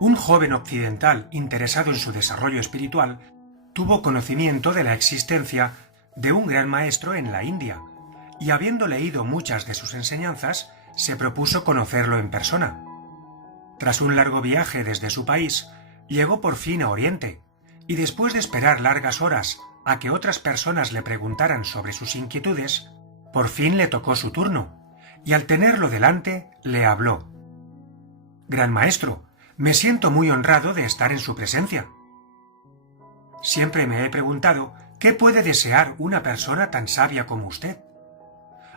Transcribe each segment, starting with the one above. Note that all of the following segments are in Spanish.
Un joven occidental interesado en su desarrollo espiritual tuvo conocimiento de la existencia de un gran maestro en la India, y habiendo leído muchas de sus enseñanzas, se propuso conocerlo en persona. Tras un largo viaje desde su país, llegó por fin a Oriente, y después de esperar largas horas a que otras personas le preguntaran sobre sus inquietudes, por fin le tocó su turno, y al tenerlo delante, le habló. «Gran maestro, me siento muy honrado de estar en su presencia. Siempre me he preguntado qué puede desear una persona tan sabia como usted.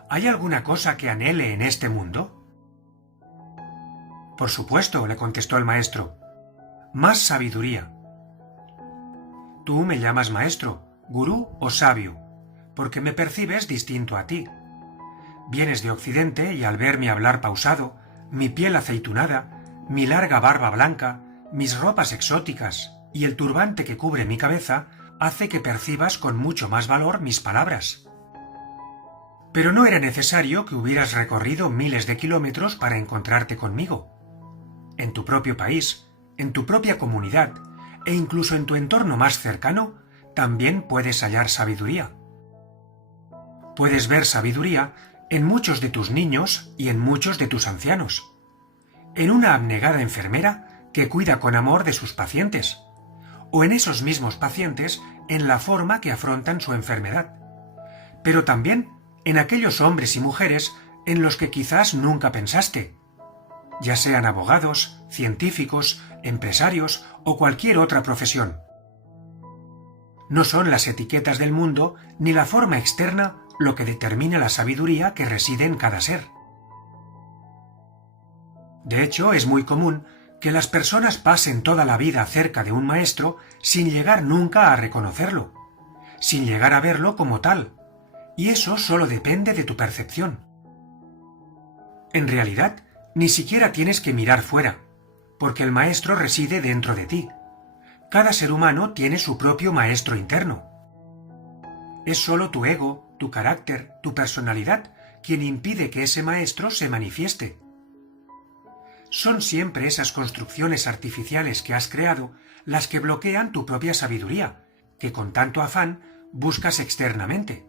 ¿Hay alguna cosa que anhele en este mundo?» «Por supuesto», le contestó el maestro. «Más sabiduría». «Tú me llamas maestro, gurú o sabio, porque me percibes distinto a ti. Vienes de Occidente y al verme hablar pausado, mi piel aceitunada, mi larga barba blanca, mis ropas exóticas y el turbante que cubre mi cabeza, hace que percibas con mucho más valor mis palabras. Pero no era necesario que hubieras recorrido miles de kilómetros para encontrarte conmigo. En tu propio país, en tu propia comunidad e incluso en tu entorno más cercano, también puedes hallar sabiduría. Puedes ver sabiduría en muchos de tus niños y en muchos de tus ancianos, en una abnegada enfermera que cuida con amor de sus pacientes, o en esos mismos pacientes en la forma que afrontan su enfermedad, pero también en aquellos hombres y mujeres en los que quizás nunca pensaste, ya sean abogados, científicos, empresarios o cualquier otra profesión. No son las etiquetas del mundo ni la forma externa lo que determina la sabiduría que reside en cada ser. De hecho, es muy común que las personas pasen toda la vida cerca de un maestro sin llegar nunca a reconocerlo, sin llegar a verlo como tal, y eso solo depende de tu percepción. En realidad, ni siquiera tienes que mirar fuera, porque el maestro reside dentro de ti. Cada ser humano tiene su propio maestro interno. Es solo tu ego, tu carácter, tu personalidad, quien impide que ese maestro se manifieste. Son siempre esas construcciones artificiales que has creado las que bloquean tu propia sabiduría, que con tanto afán buscas externamente.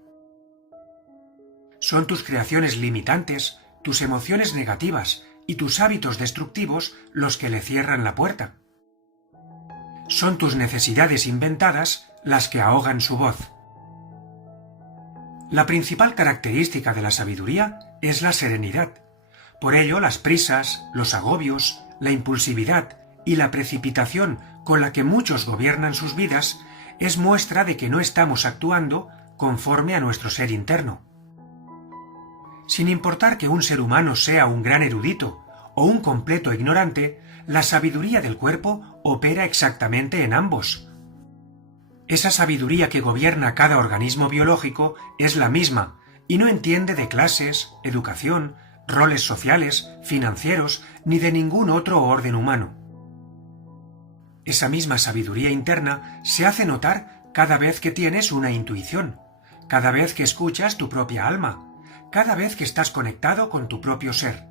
Son tus creaciones limitantes, tus emociones negativas y tus hábitos destructivos los que le cierran la puerta. Son tus necesidades inventadas las que ahogan su voz. La principal característica de la sabiduría es la serenidad. Por ello, las prisas, los agobios, la impulsividad y la precipitación con la que muchos gobiernan sus vidas es muestra de que no estamos actuando conforme a nuestro ser interno. Sin importar que un ser humano sea un gran erudito o un completo ignorante, la sabiduría del cuerpo opera exactamente en ambos. Esa sabiduría que gobierna cada organismo biológico es la misma y no entiende de clases, educación, roles sociales, financieros, ni de ningún otro orden humano. Esa misma sabiduría interna se hace notar cada vez que tienes una intuición, cada vez que escuchas tu propia alma, cada vez que estás conectado con tu propio ser.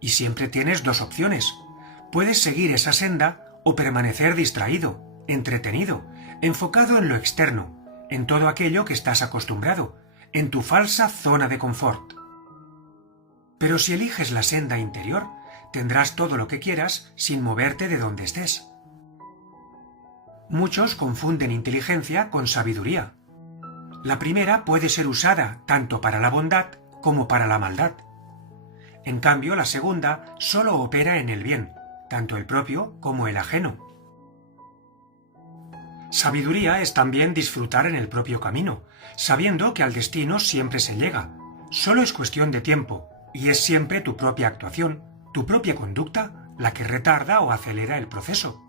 Y siempre tienes dos opciones. Puedes seguir esa senda o permanecer distraído, entretenido, enfocado en lo externo, en todo aquello que estás acostumbrado, en tu falsa zona de confort. Pero si eliges la senda interior, tendrás todo lo que quieras sin moverte de donde estés. Muchos confunden inteligencia con sabiduría. La primera puede ser usada tanto para la bondad como para la maldad. En cambio, la segunda solo opera en el bien, tanto el propio como el ajeno. Sabiduría es también disfrutar en el propio camino, sabiendo que al destino siempre se llega. Solo es cuestión de tiempo, y es siempre tu propia actuación, tu propia conducta, la que retarda o acelera el proceso.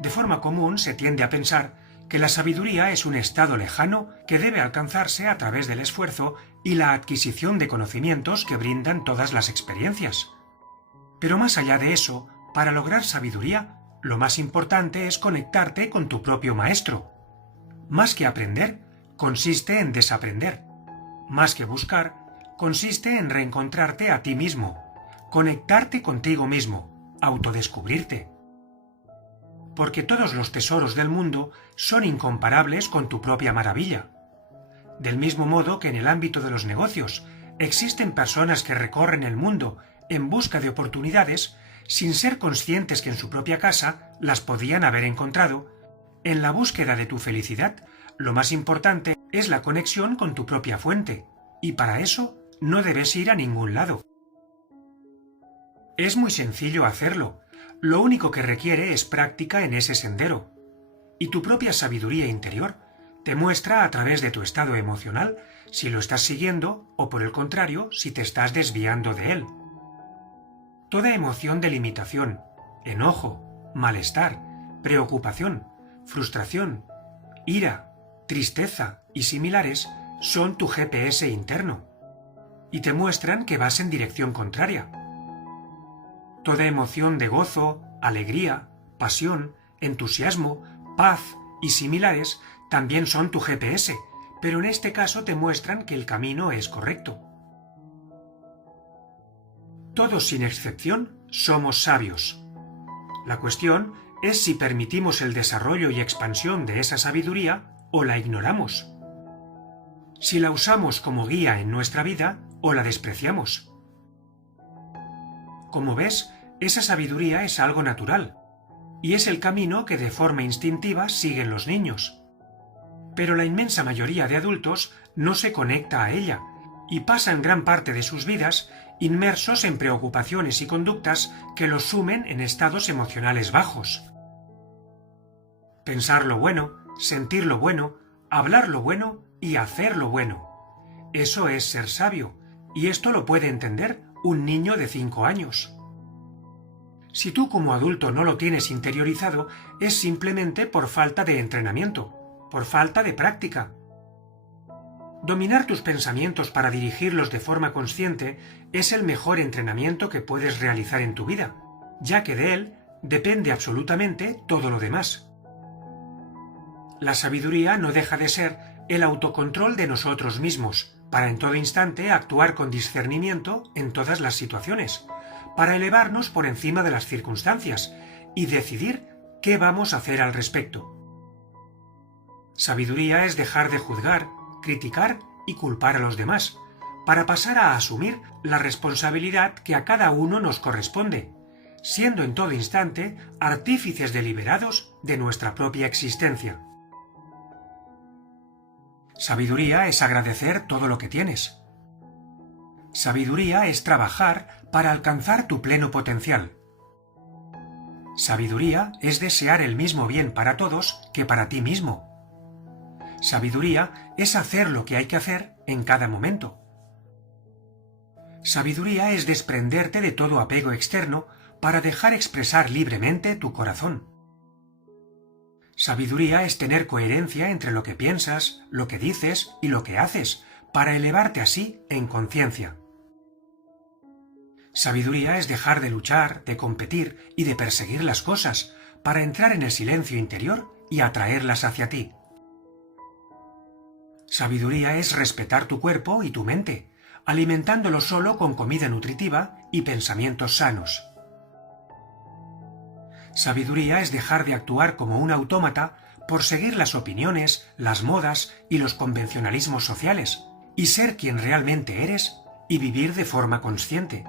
De forma común se tiende a pensar que la sabiduría es un estado lejano que debe alcanzarse a través del esfuerzo y la adquisición de conocimientos que brindan todas las experiencias. Pero más allá de eso, para lograr sabiduría, lo más importante es conectarte con tu propio maestro. Más que aprender, consiste en desaprender. Más que buscar, consiste en reencontrarte a ti mismo, conectarte contigo mismo, autodescubrirte. Porque todos los tesoros del mundo son incomparables con tu propia maravilla. Del mismo modo que en el ámbito de los negocios existen personas que recorren el mundo en busca de oportunidades sin ser conscientes que en su propia casa las podían haber encontrado, en la búsqueda de tu felicidad, lo más importante es la conexión con tu propia fuente, y para eso no debes ir a ningún lado. Es muy sencillo hacerlo, lo único que requiere es práctica en ese sendero, y tu propia sabiduría interior te muestra a través de tu estado emocional si lo estás siguiendo o por el contrario si te estás desviando de él. Toda emoción de limitación, enojo, malestar, preocupación, frustración, ira, tristeza y similares son tu GPS interno y te muestran que vas en dirección contraria. Toda emoción de gozo, alegría, pasión, entusiasmo, paz y similares también son tu GPS, pero en este caso te muestran que el camino es correcto. Todos sin excepción somos sabios. La cuestión es si permitimos el desarrollo y expansión de esa sabiduría o la ignoramos. Si la usamos como guía en nuestra vida o la despreciamos. Como ves, esa sabiduría es algo natural, y es el camino que de forma instintiva siguen los niños. Pero la inmensa mayoría de adultos no se conecta a ella, y pasan gran parte de sus vidas inmersos en preocupaciones y conductas que los sumen en estados emocionales bajos. Pensar lo bueno, sentir lo bueno, hablar lo bueno y hacer lo bueno. Eso es ser sabio, y esto lo puede entender un niño de 5 años. Si tú como adulto no lo tienes interiorizado, es simplemente por falta de entrenamiento, por falta de práctica. Dominar tus pensamientos para dirigirlos de forma consciente es el mejor entrenamiento que puedes realizar en tu vida, ya que de él depende absolutamente todo lo demás. La sabiduría no deja de ser el autocontrol de nosotros mismos, para en todo instante actuar con discernimiento en todas las situaciones, para elevarnos por encima de las circunstancias y decidir qué vamos a hacer al respecto. Sabiduría es dejar de juzgar, criticar y culpar a los demás, para pasar a asumir la responsabilidad que a cada uno nos corresponde, siendo en todo instante artífices deliberados de nuestra propia existencia. Sabiduría es agradecer todo lo que tienes. Sabiduría es trabajar para alcanzar tu pleno potencial. Sabiduría es desear el mismo bien para todos que para ti mismo. Sabiduría es hacer lo que hay que hacer en cada momento. Sabiduría es desprenderte de todo apego externo para dejar expresar libremente tu corazón. Sabiduría es tener coherencia entre lo que piensas, lo que dices y lo que haces, para elevarte así en conciencia. Sabiduría es dejar de luchar, de competir y de perseguir las cosas, para entrar en el silencio interior y atraerlas hacia ti. Sabiduría es respetar tu cuerpo y tu mente, alimentándolo solo con comida nutritiva y pensamientos sanos. Sabiduría es dejar de actuar como un autómata por seguir las opiniones, las modas y los convencionalismos sociales, y ser quien realmente eres y vivir de forma consciente.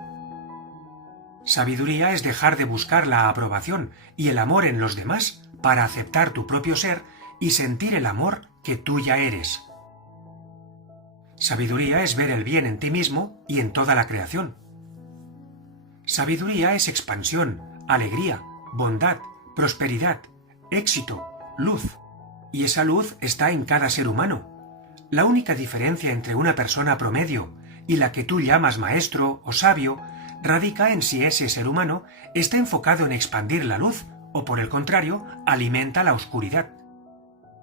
Sabiduría es dejar de buscar la aprobación y el amor en los demás para aceptar tu propio ser y sentir el amor que tú ya eres. Sabiduría es ver el bien en ti mismo y en toda la creación. Sabiduría es expansión, alegría, bondad, prosperidad, éxito, luz. Y esa luz está en cada ser humano. La única diferencia entre una persona promedio y la que tú llamas maestro o sabio radica en si ese ser humano está enfocado en expandir la luz o, por el contrario, alimenta la oscuridad.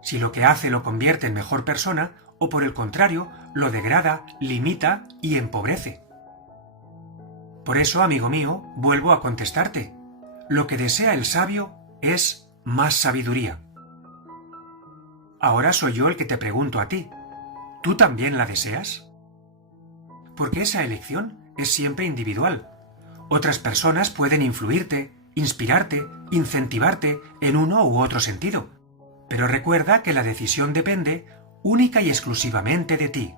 Si lo que hace lo convierte en mejor persona o, por el contrario, lo degrada, limita y empobrece. Por eso, amigo mío, vuelvo a contestarte. Lo que desea el sabio es más sabiduría. Ahora soy yo el que te pregunto a ti. ¿Tú también la deseas? Porque esa elección es siempre individual. Otras personas pueden influirte, inspirarte, incentivarte en uno u otro sentido. Pero recuerda que la decisión depende única y exclusivamente de ti.